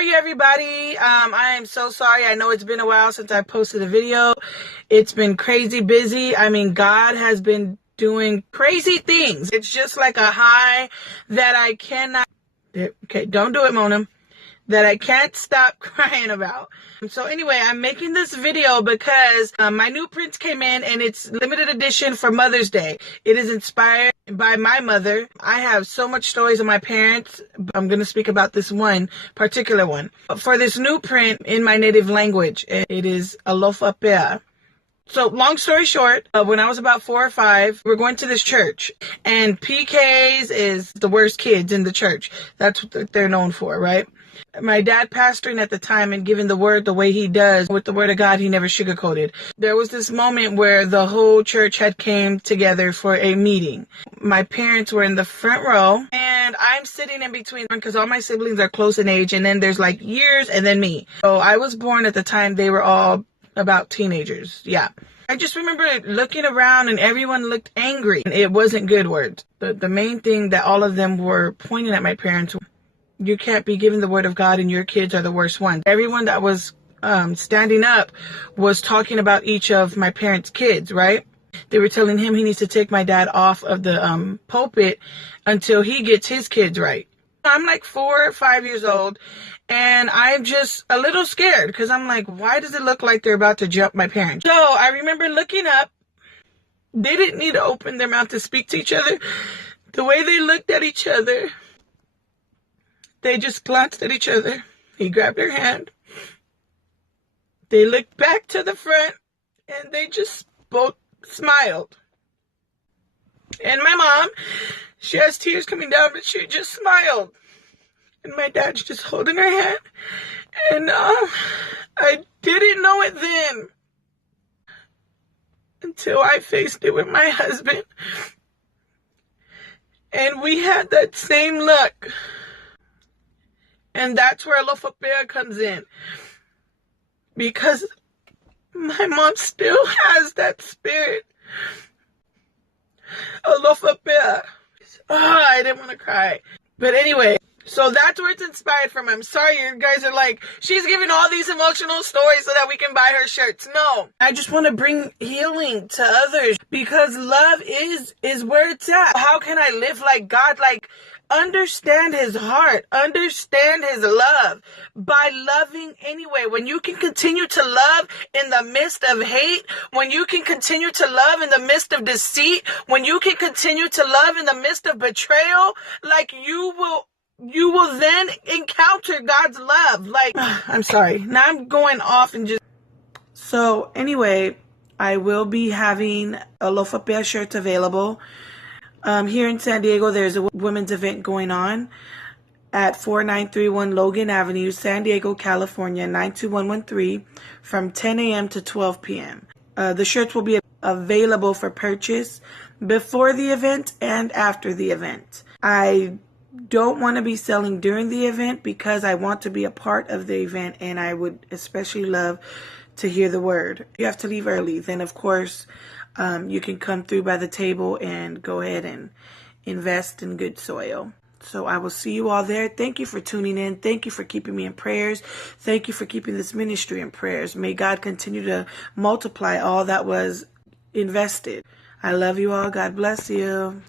are you, everybody? I am so sorry. I know it's been a while since I posted a video. It's been crazy busy. I mean, God has been doing crazy things. It's just like a high that I cannot... Okay, don't do it, Mona. That I can't stop crying about. So anyway, I'm making this video because my new prints came in and it's limited edition for Mother's Day. It is inspired by my mother. I have so much stories of my parents. I'm going to speak about this one particular one. For this new print in my native language, it is Alofa. So long story short, when I was about 4 or 5, we're going to this church, and PKs is the worst kids in the church. That's what they're known for, right? My dad pastoring at the time and giving the word the way he does with the word of God, he never sugarcoated. There was this moment where the whole church had came together for a meeting. My parents were in the front row and I'm sitting in between because all my siblings are close in age, and then there's like years and then me. So I was born at the time they were all about teenagers. Yeah. I just remember looking around and everyone looked angry. It wasn't good words. The main thing that all of them were pointing at my parents: you can't be giving the word of God and your kids are the worst ones. Everyone that was standing up was talking about each of my parents' kids, right? They were telling him he needs to take my dad off of the pulpit until he gets his kids right. I'm like 4 or 5 years old, and I'm just a little scared because I'm like, why does it look like they're about to jump my parents? So I remember looking up. They didn't need to open their mouth to speak to each other. The way they looked at each other, they just glanced at each other. He grabbed her hand. They looked back to the front, and they just both smiled. And my mom, she has tears coming down, but she just smiled. And my dad's just holding her hand. And I didn't know it then until I faced it with my husband. And we had that same look. And that's where Alofa comes in. Because my mom still has that spirit. Alofa. Oh, I didn't want to cry. But anyway, so that's where it's inspired from. I'm sorry you guys are like, she's giving all these emotional stories so that we can buy her shirts. No, I just want to bring healing to others because love is where it's at. How can I live like God? Like, understand his heart, understand his love by loving anyway. When you can continue to love in the midst of hate, when you can continue to love in the midst of deceit, when you can continue to love in the midst of betrayal, like you will then encounter God's love. Like, I'm sorry. Now I'm going off and just... So anyway, I will be having Alofa shirts available. Here in San Diego, there's a women's event going on at 4931 Logan Avenue, San Diego, California, 92113 from 10 a.m. to 12 p.m. The shirts will be available for purchase before the event and after the event. I don't want to be selling during the event because I want to be a part of the event, and I would especially love to hear the word. You have to leave early. Then, of course, you can come through by the table and go ahead and invest in good soil. So I will see you all there. Thank you for tuning in. Thank you for keeping me in prayers. Thank you for keeping this ministry in prayers. May God continue to multiply all that was invested. I love you all. God bless you.